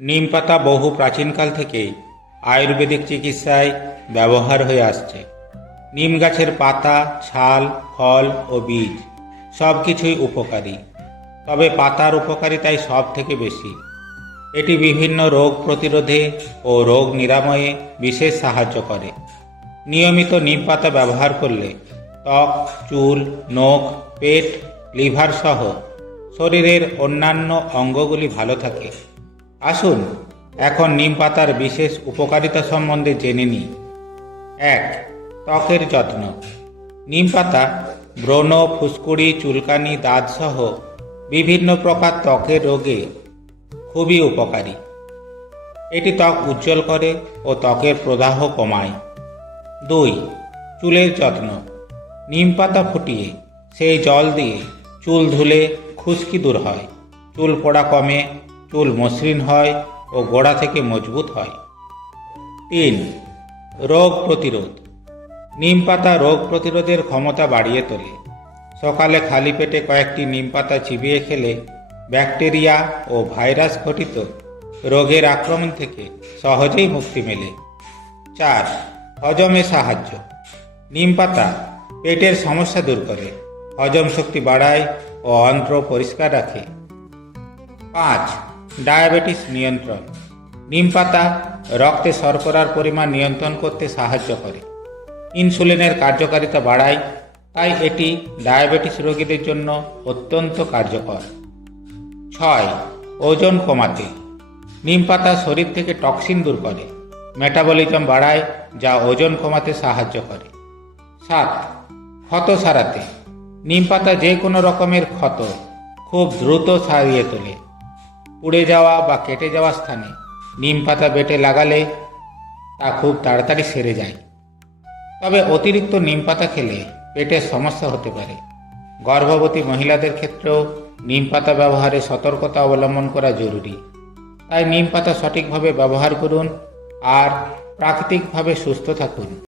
নিম পাতা বহু প্রাচীনকাল থেকেই আয়ুর্বেদিক চিকিৎসায় ব্যবহার হয়ে আসছে। নিম গাছের পাতা, ছাল, ফল ও বীজ সব কিছুই উপকারী, তবে পাতার উপকারিতাই সব থেকে বেশি। এটি বিভিন্ন রোগ প্রতিরোধে ও রোগ নিরাময়ে বিশেষ সাহায্য করে। নিয়মিত নিম পাতা ব্যবহার করলে ত্বক, চুল, নখ, পেট, লিভার সহ শরীরের অন্যান্য অঙ্গগুলি ভালো থাকে। আসুন এখন নিম পাতার বিশেষ উপকারিতা সম্বন্ধে জেনে নিই। 1. ত্বকের যত্ন। নিম পাতা ব্রণ, ফুসকুড়ি, চুলকানি, দাঁত সহ বিভিন্ন প্রকার ত্বকের রোগে খুবই উপকারী। এটি ত্বক উজ্জ্বল করে ও ত্বকের প্রদাহ কমায়। 2. চুলের যত্ন। নিম পাতা ফুটিয়ে সেই জল দিয়ে চুল ধুলে খুশকি দূর হয়, চুল পড়া কমে, চুল মসৃণ হয় ও গোড়া থেকে মজবুত হয়। 3. রোগ প্রতিরোধ। নিম পাতা রোগ প্রতিরোধের ক্ষমতা বাড়িয়ে তোলে। সকালে খালি পেটে কয়েকটি নিম পাতা চিবিয়ে খেলে ব্যাকটেরিয়া ও ভাইরাস ঘটিত রোগের আক্রমণ থেকে সহজেই মুক্তি মেলে। 4. হজমে সাহায্য। নিম পাতা পেটের সমস্যা দূর করে, হজম শক্তি বাড়ায় ও অন্ত্র পরিষ্কার রাখে। 5. ডায়াবেটিস নিয়ন্ত্রণ। নিম পাতা রক্তে শর্করার পরিমাণ নিয়ন্ত্রণ করতে সাহায্য করে, ইনসুলিনের কার্যকারিতা বাড়ায়, তাই এটি ডায়াবেটিস রোগীদের জন্য অত্যন্ত কার্যকর। 6. ওজন কমাতে। নিম পাতা শরীর থেকে টক্সিন দূর করে, মেটাবলিজম বাড়ায়, যা ওজন কমাতে সাহায্য করে। 7. ক্ষত সারাতে। নিম পাতা যে কোনো রকমের ক্ষত খুব দ্রুত সারিয়ে তোলে। পুড়ে যাওয়া বা কেটে যাওয়া স্থানে নিম পাতা বেটে লাগালে তা খুব তাড়াতাড়ি সেরে যায়। তবে অতিরিক্ত নিম পাতা খেলে পেটের সমস্যা হতে পারে। গর্ভবতী মহিলাদের ক্ষেত্রেও নিম পাতা ব্যবহারে সতর্কতা অবলম্বন করা জরুরি। তাই নিম পাতা সঠিকভাবে ব্যবহার করুন আর প্রাকৃতিকভাবে সুস্থ থাকুন।